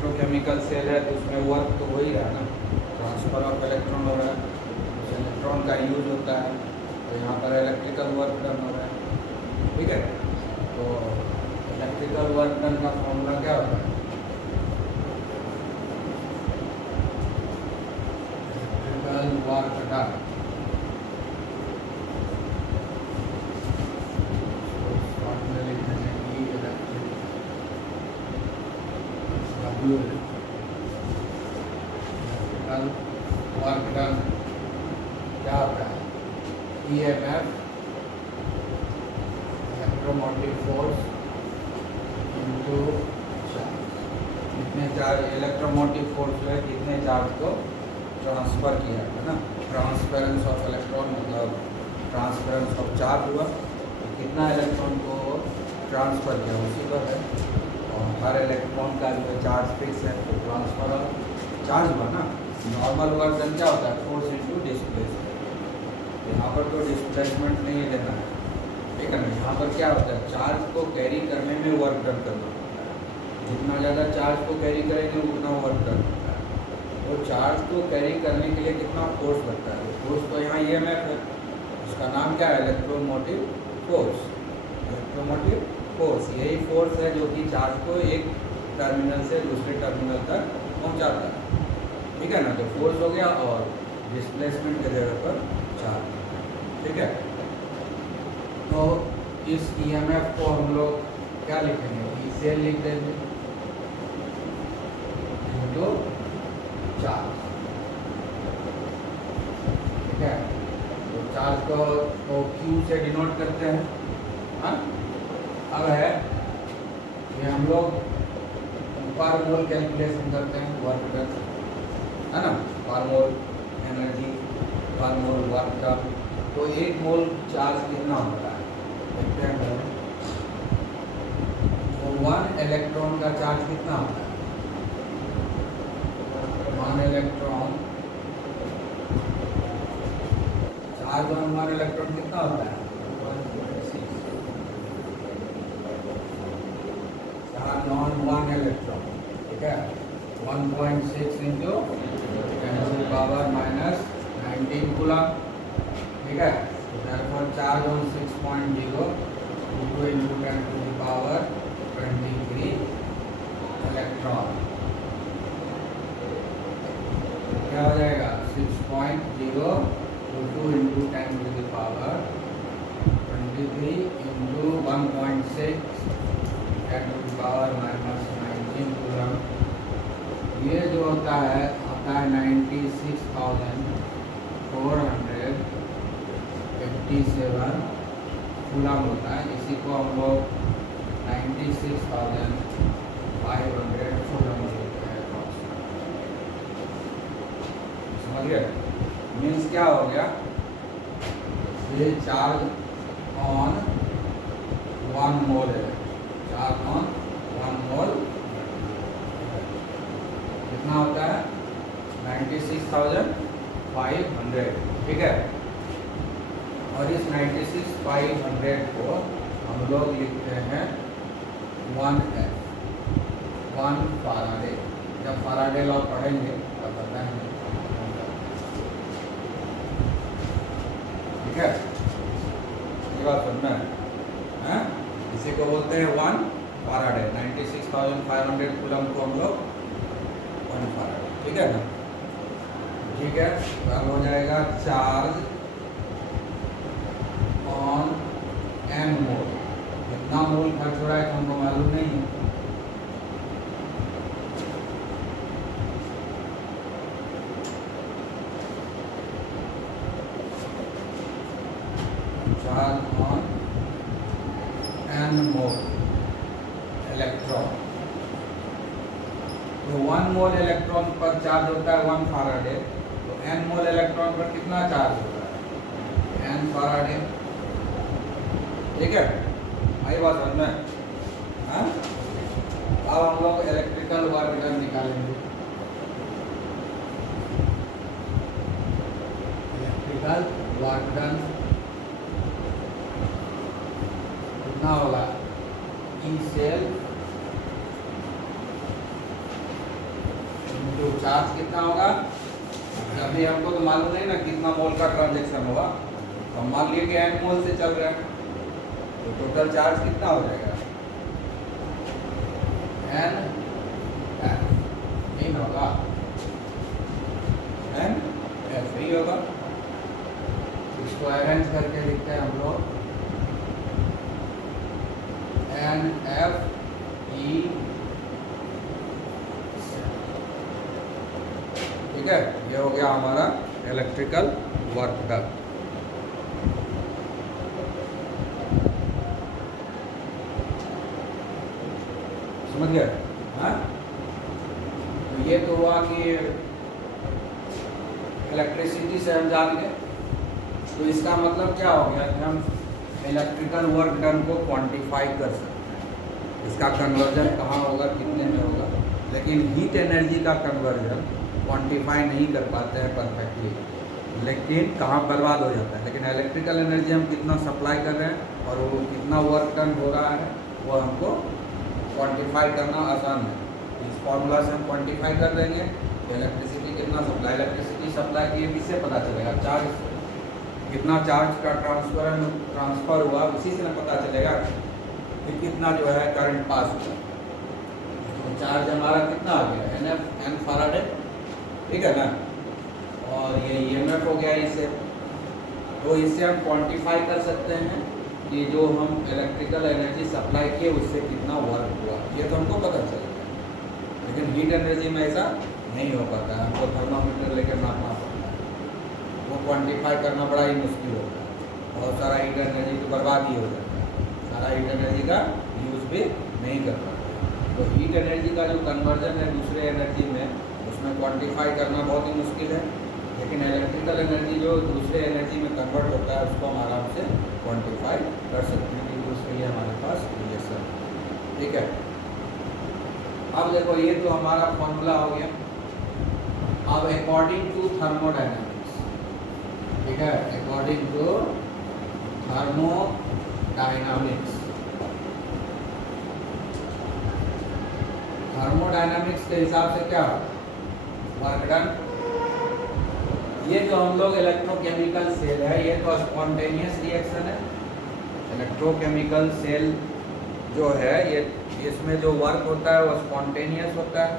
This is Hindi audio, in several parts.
इलेक्ट्रोकेमिकल सेल है तो उसमें वर्क तो हो ही रहा है ना, ट्रांसफ़र ऑफ इलेक्ट्रॉन हो रहा है, उस इलेक्ट्रॉन का यूज होता है, तो यहाँ पर इलेक्ट्रिकल वर्क डन हो रहा है। ठीक है, तो इलेक्ट्रिकल वर्क डन का फॉर्मूला क्या होता है? Electrical work done work done क्या होता है? EMF electromotive force into charge. कितने चार्ज इलेक्ट्रोमोटिव फोर्स है, कितने चार्ज को ट्रांसफ़र किया है ना, ट्रांसफरेंस ऑफ इलेक्ट्रॉन मतलब ट्रांसफरेंस ऑफ चार्ज हुआ, तो कितना इलेक्ट्रॉन को ट्रांसफ़र किया उसी पर है। और हर इलेक्ट्रॉन का जो चार्ज फिक्स है तो ट्रांसफर ऑफ चार्ज हुआ ना। नॉर्मल वर्क डन क्या होता है? Force into displacement. यहाँ पर तो डिस्प्लेसमेंट नहीं लेना है, ठीक है ना। यहाँ पर क्या होता है? चार्ज को कैरी करने में वर्क डन करना होता है। जितना ज़्यादा चार्ज को कैरी करेंगे उतना वर्क डन होता है। वो चार्ज को कैरी करने के लिए कितना फोर्स लगता है? फोर्स तो यहाँ EMF है, उसका नाम क्या है? Electromotive force. इलेक्ट्रोमोटिव फोर्स यही फोर्स है जो कि चार्ज को एक टर्मिनल से दूसरे टर्मिनल तक पहुँचाता है, ठीक है ना। तो फोर्स हो गया और डिस्प्लेसमेंट के जगह पर चार्ज, ठीक है। तो इस EMF को हम लोग क्या लिखेंगे? ई सेल लिख देंगे इनटू चार्ज, ठीक है। तो चार्ज को तो Q से डिनोट करते हैं। हाँ, अब है ये हम लोग पर मोल कैलकुलेशन करते हैं वर्क डन, है ना। पर मोल एनर्जी, पर मोल वर्क डन। तो एक मोल चार्ज कितना होता है देखते हैं पहले। तो 1 इलेक्ट्रॉन का चार्ज कितना होता है? 1 इलेक्ट्रॉन चार्ज ऑन 1 इलेक्ट्रॉन कितना होता है? 1.6 चार्ज ऑन 1 इलेक्ट्रॉन, ठीक है। 1.6 इंटू 10⁻⁻19 कूलम, ठीक है। therefore charge on 6.0 into 10⁻23 electron. क्या हो जाएगा? 6.0 into 10⁻23 into 1.6 10⁻⁻19 कूलम। ये जो होता है 96,487 कूलम होता है। इसी को हम लोग 96,500 कूलम बोलते हैं। समझ गए? मीन्स क्या हो गया? ये चार्ज ऑन 1 मोल है, चार्ज ऑन 1 मोल कितना होता है? 96,500, ठीक है। और इस 96,500 को हम लोग लिखते हैं 1F, 1 फैराडे। जब फैराडे लॉ पढ़ेंगे तब बताएंगे, ठीक है। ये बात सुनना है। इसी को बोलते हैं 1 फैराडे। 96,500 कूलम को हम लोग 1 फैराडे, ठीक है ना। ठीक है, अब हो जाएगा चार्ज ऑन n मोल। कितना मोल खर्च हो रहा है हमको मालूम नहीं है। Charge on n mole electron. तो 1 मोल इलेक्ट्रॉन पर चार्ज होता है 1 फैराडे। तो n मोल इलेक्ट्रॉन पर कितना चार्ज होता है? n फैराडे, ठीक है। आई बात समझ में? हाँ, अब हम लोग इलेक्ट्रिकल वर्क डन निकालेंगे। इलेक्ट्रिकल वर्क डन कितना होगा? ई सेल चार्ज कितना होगा, अभी हमको तो मालूम नहीं ना कितना मोल का ट्रांजेक्शन होगा, तो मान लिए कि n मोल से चल रहा है, तो टोटल चार्ज कितना हो जाएगा, n f नहीं होगा, n f ही होगा। इसको अरेंज करके लिखते हैं हम लोग n f e, ठीक है। ये हो गया हमारा इलेक्ट्रिकल वर्क डन। समझ गया? हाँ, तो ये तो हुआ कि इलेक्ट्रिसिटी से हम जान गए। तो इसका मतलब क्या हो गया कि हम इलेक्ट्रिकल वर्क डन को क्वांटिफाई कर सकते हैं। इसका कन्वर्जन कहाँ होगा, कितने में होगा, लेकिन हीट एनर्जी का कन्वर्जन क्वांटिफाई नहीं कर पाते हैं परफेक्टली, लेकिन कहाँ बर्बाद हो जाता है। लेकिन इलेक्ट्रिकल एनर्जी हम कितना सप्लाई कर रहे हैं और वो कितना वर्क डन हो रहा है वो हमको क्वांटिफाई करना आसान है। इस फॉर्मूला से हम क्वांटिफाई कर देंगे इलेक्ट्रिसिटी कितना सप्लाई, इलेक्ट्रिसिटी सप्लाई किए किससे पता चलेगा, चार्ज कितना चार्ज का ट्रांसफ़र हुआ, उसी से ना पता चलेगा कि कितना जो है करंट पास हुआ। तो चार्ज हमारा कितना आ गया, एन फैराडे, ठीक है ना, और ये ईएमएफ हो गया इससे। तो इससे हम क्वांटिफाई कर सकते हैं कि जो हम इलेक्ट्रिकल एनर्जी सप्लाई किए उससे कितना वर्क हुआ, ये तो हमको पता चलेगा। लेकिन हीट एनर्जी में ऐसा नहीं हो पाता है, हमको थर्मामीटर लेकर नापना पड़ता है, वो क्वांटिफाई करना बड़ा ही मुश्किल होता है। बहुत सारा हीट एनर्जी तो बर्बाद ही हो जाता है, सारा हीट एनर्जी का यूज़ भी नहीं कर पाते। तो हीट एनर्जी का जो कन्वर्जन है दूसरे एनर्जी में, उसमें क्वांटिफाई करना बहुत ही मुश्किल है। लेकिन इलेक्ट्रिकल एनर्जी जो दूसरे एनर्जी में कन्वर्ट होता है उसको हम आराम से क्वांटिफाई कर सकते हैं, क्योंकि उसके लिए हमारे पास रिलेशन, ठीक है। अब देखो ये तो हमारा फॉर्मूला हो गया। अब अकॉर्डिंग टू थर्मोडायनामिक्स, ठीक है, अकॉर्डिंग टू थर्मोडायनामिक्स, थर्मोडायनामिक्स के हिसाब से क्या वर्क डन, ये जो हम लोग इलेक्ट्रोकेमिकल सेल है ये तो स्पॉन्टेनियस रिएक्शन है। इलेक्ट्रोकेमिकल सेल जो है ये, इसमें जो वर्क होता है वो स्पॉन्टेनियस होता है।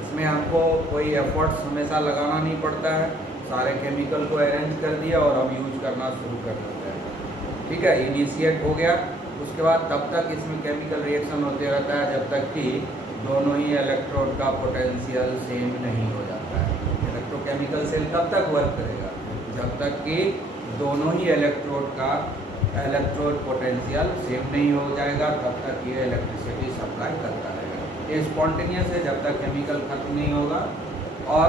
इसमें हमको कोई एफर्ट्स हमेशा लगाना नहीं पड़ता है, सारे केमिकल को अरेंज कर दिया और हम यूज करना शुरू कर देते हैं, ठीक है। इनिशिएट हो गया, उसके बाद तब तक इसमें केमिकल रिएक्शन होते रहता है जब तक कि दोनों ही इलेक्ट्रोड का पोटेंशियल सेम नहीं हो जाता है। इलेक्ट्रोकेमिकल सेल तब तक वर्क करेगा जब तक कि दोनों ही इलेक्ट्रोड का इलेक्ट्रोड पोटेंशियल सेम नहीं हो जाएगा, तब तक ये इलेक्ट्रिसिटी सप्लाई करता रहेगा। ये स्पॉन्टेनियस है जब तक केमिकल खत्म नहीं होगा, और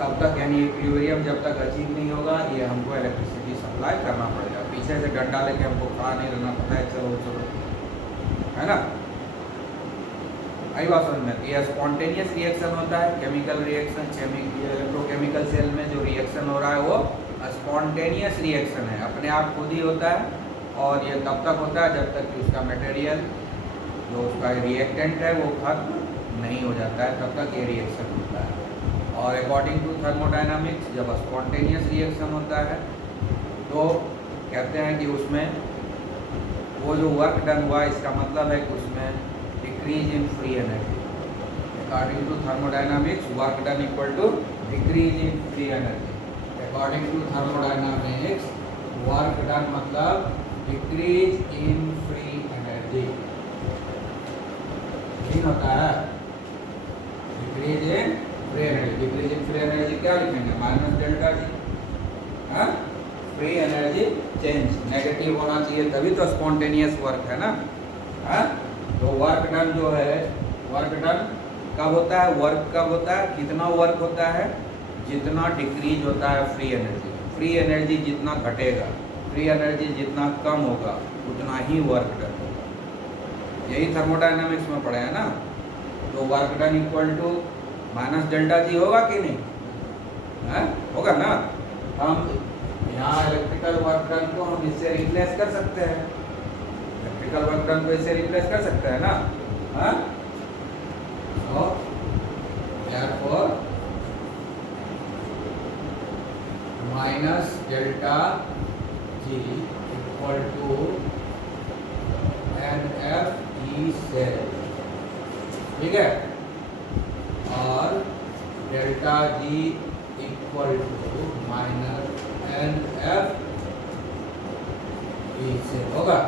तब तक यानी इक्विलिब्रियम जब तक अचीव नहीं होगा ये हमको इलेक्ट्रिसिटी सप्लाई करना पड़ेगा। पीछे से डंडा लेके हमको खड़ा नहीं रहना पड़ता है, चलो चलो, है ना। आई बात समझ में। ये स्पॉन्टेनियस रिएक्शन होता है, केमिकल रिएक्शन, इलेक्ट्रोकेमिकल सेल में जो रिएक्शन हो रहा है वो स्पॉन्टेनियस रिएक्शन है, अपने आप खुद ही होता है। और ये तब तक होता है जब तक कि उसका मटेरियल जो उसका रिएक्टेंट है वो खत्म नहीं हो जाता है, तब तक ये रिएक्शन होता है। और अकॉर्डिंग टू थर्मोडायनामिक्स जब स्पॉन्टेनियस रिएक्शन होता है तो कहते हैं कि उसमें वो जो वर्क डन हुआ इसका मतलब है कि उसमें decrease in free energy. According to thermodynamics work done equal to decrease in free energy. According to thermodynamics work done मतलब डिक्रीज इन फ्री एनर्जी, ठीक होता है, decrease in free energy. Decrease in free energy क्या लिखेंगे, माइनस डेल्टा जी, हाँ, फ्री एनर्जी चेंज नेगेटिव होना चाहिए तभी तो स्पॉन्टेनियस वर्क है ना, हाँ। तो वर्क डन जो है, वर्क डन कब होता है, वर्क कब होता है, कितना वर्क होता है, जितना डिक्रीज होता है फ्री एनर्जी। फ्री एनर्जी जितना घटेगा, फ्री एनर्जी जितना कम होगा उतना ही वर्क डन होगा। यही थर्मोडायनामिक्स में पढ़े हैं ना। तो work done equal to minus delta G होगा कि नहीं, है? होगा ना। हम यहाँ इलेक्ट्रिकल वर्क डन को हम इससे रिप्लेस कर सकते हैं, इलेक्ट्रिकल वर्क डन को इससे रिप्लेस कर सकते हैं ना, हाँ। तो minus delta G equal to n F E cell, ठीक है, और delta G equal to minus N F E cell होगा।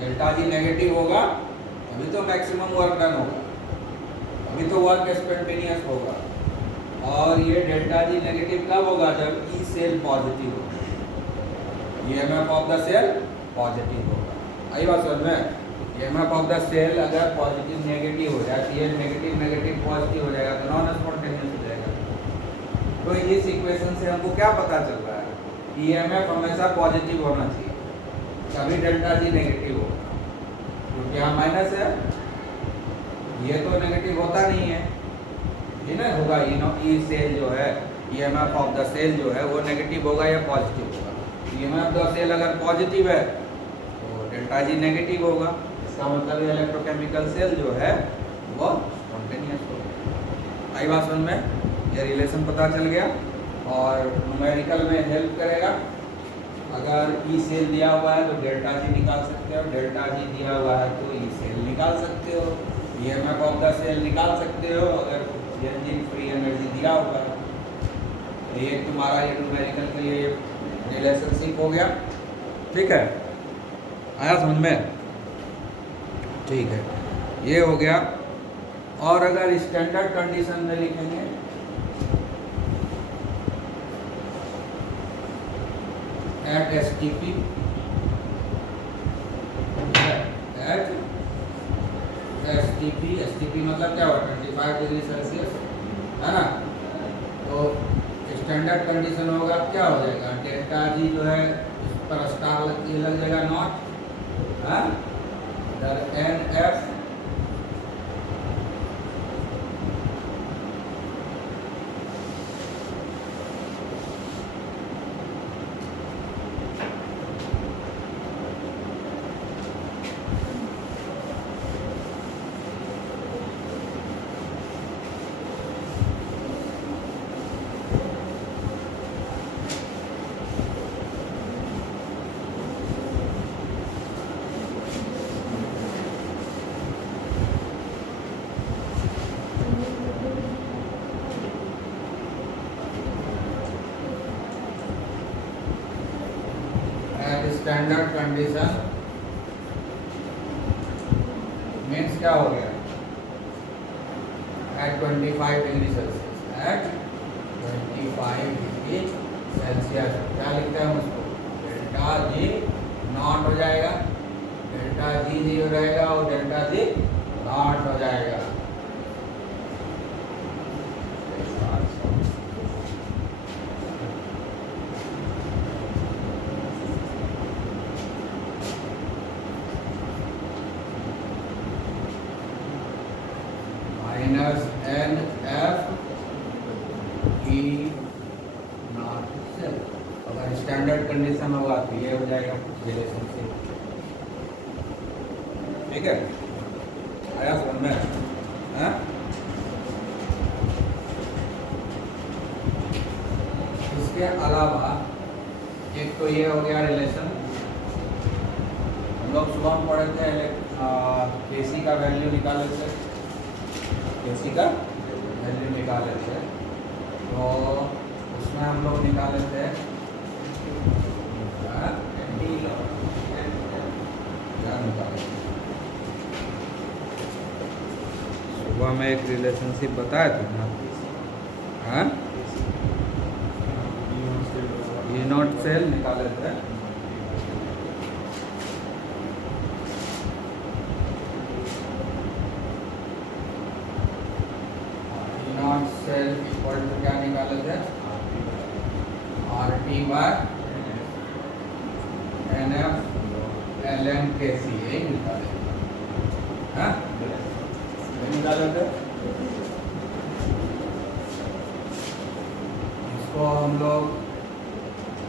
डेल्टा जी नेगेटिव होगा अभी तो मैक्सिमम वर्क डन होगा, अभी तो वर्क स्पॉन्टेनियस होगा, और ये डेल्टा जी नेगेटिव कब होगा? जब ई सेल पॉजिटिव होगा, EMF of the cell positive होगा। आई बात समझ में? ईएमएफ ऑफ द सेल अगर पॉजिटिव नेगेटिव हो जाए, ये नेगेटिव नेगेटिव पॉजिटिव हो जाएगा तो नॉन स्पॉन्टेनियस हो जाएगा। तो इस इक्वेशन से हमको क्या पता चल रहा है? ईएमएफ हमेशा पॉजिटिव होना चाहिए, तभी डेल्टा जी नेगेटिव होगा, क्योंकि यहाँ माइनस है, ये तो नेगेटिव होता नहीं है, ये ना होगा। ई सेल जो है, ईएमएफ ऑफ द सेल जो है वो नेगेटिव होगा या पॉजिटिव होगा? ईएमएफ ऑफ द सेल अगर पॉजिटिव है तो डेल्टा जी नेगेटिव होगा, इसका मतलब इलेक्ट्रोकेमिकल सेल जो है वो स्पॉन्टेनियस होगा। आई बात समझ में? ये रिलेशन पता चल गया और न्यूमेरिकल में हेल्प करेगा। अगर ई सेल दिया हुआ है तो डेल्टा जी निकाल सकते हो, डेल्टा जी दिया हुआ है तो ई सेल निकाल सकते हो, ईएमएफ ऑफ द सेल निकाल सकते हो अगर एंजिन फ्री एनर्जी दिया हुआ है। ये तुम्हारा ये न्यूमेरिकल के लिए रिलेशनशिप हो गया, ठीक है? आया समझ में? ठीक है, ये हो गया। और अगर स्टैंडर्ड कंडीशन में लिखेंगे at STP, at STP, STP मतलब क्या हुआ? 25 डिग्री सेल्सियस, है ना? तो स्टैंडर्ड कंडीशन होगा, क्या हो जाएगा? डेल्टा जी जो है इस पर स्टार लग जाएगा नॉट, हाँ, N F standard condition means क्या हो गया? At 25 degree Celsius, at 25 degree Celsius क्या लिखते हैं उसको? डेल्टा जी नॉट हो जाएगा, डेल्टा जी जीरो रहेगा और डेल्टा जी नॉट हो जाएगा। Minus N F E naught cell, अगर स्टैंडर्ड कंडीशन होगा तो ये हो जाएगा रिलेशनशिप, ठीक है? आया समझ में? हाँ? इसके अलावा एक तो ये हो गया रिलेशन, हम लोग सुबह में पढ़े थे केसी का वैल्यू निकाले थे, केसी का वैल्यू निकाले थे, तो उसमें हम लोग निकाले थे क्या निकाले? सुबह में एक रिलेशनशिप बताया था ना, हाँ, ई नॉट सेल निकाले थे, सेल इक्वल टू क्या निकाले थे? R T by N F L M K C, यही निकाले, हाँ, निकाले थे। इसको हम लोग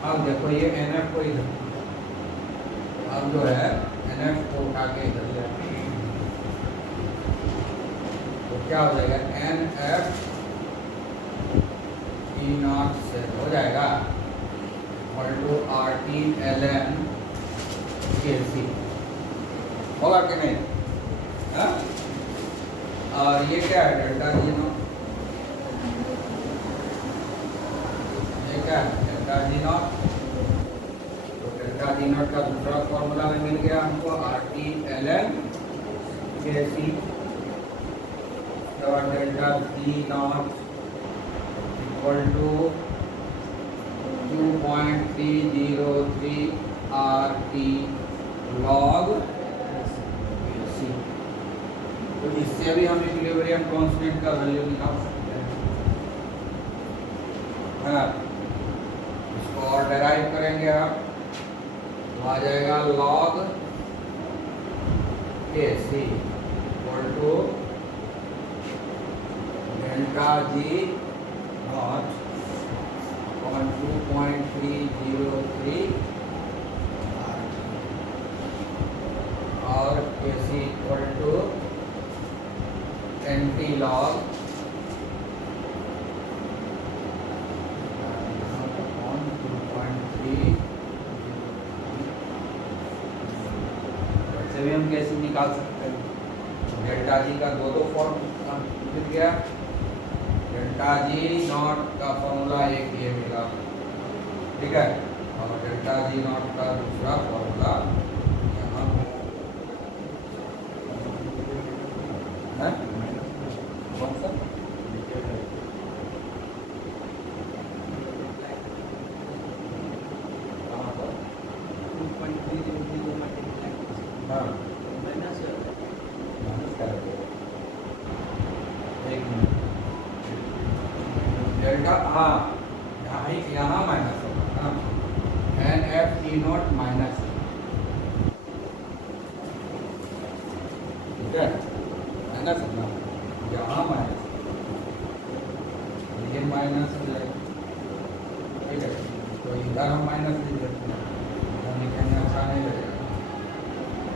अब देखो, ये एन एफ को इधर, अब जो है एन एफ को उठा के इधर ले, तो क्या हो जाएगा? एन एफ ई नॉट से हो जाएगा equal to R T L N K C, होगा कि नहीं? हाँ? और ये क्या है डेल्टा जी नॉट, ये क्या है डेल्टा जी नॉट। तो डेल्टा जी नॉट का दूसरा फॉर्मूला में मिल गया हमको are T L N K C, delta G not equal to 2.303 R T log C. तो इससे भी हम इक्विलिब्रियम कांस्टेंट का वैल्यू निकाल सकते हैं, है ना? इसको और डेराइव करेंगे आप तो आ जाएगा log K C equal to delta G not 2.303 और K C equal to N T log से भी हम कैसे निकाल सकते हैं? डेल्टा जी का दो फॉर्म मिल गया, डेल्टा जी नॉट का फॉर्मूला एक ये मिला, ठीक है, और डेल्टा जी नॉट का दूसरा फॉर्मूला यहाँ है, कौन सा? हाँ माइनस करेंगे, एक मिनट, डेल्टा हाँ यहाँ माइनस होगा, हाँ N F E naught minus, ठीक है, माइनस होगा यहाँ माइनस, ये माइनस हो जाएगा, ठीक है। तो इधर हम माइनस ले लेते हैं, इधर लिखेंगे अच्छा नहीं लगेगा,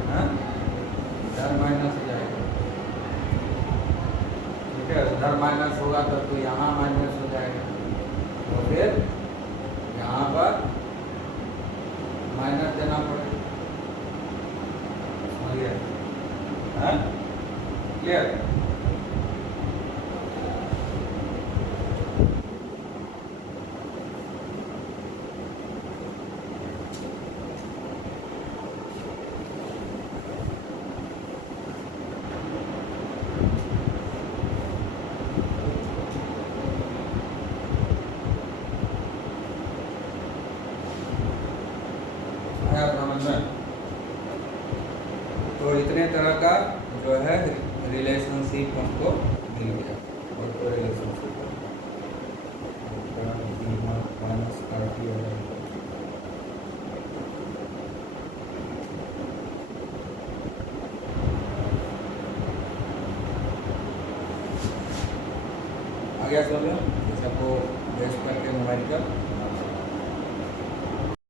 हाँ इधर माइनस हो जाएगा, ठीक है, उधर माइनस होगा तो यहाँ माइनस हो जाएगा, तो फिर यहाँ पर माइनस देना पड़ेगा, समझिए, हाँ क्लियर? तो इतने तरह का जो है रिलेशनशिप हमको मिल गया, और तो रिलेशनशिप माइनस आर टी आ गया समझ, सबको बेस्ट करके मोबाइल का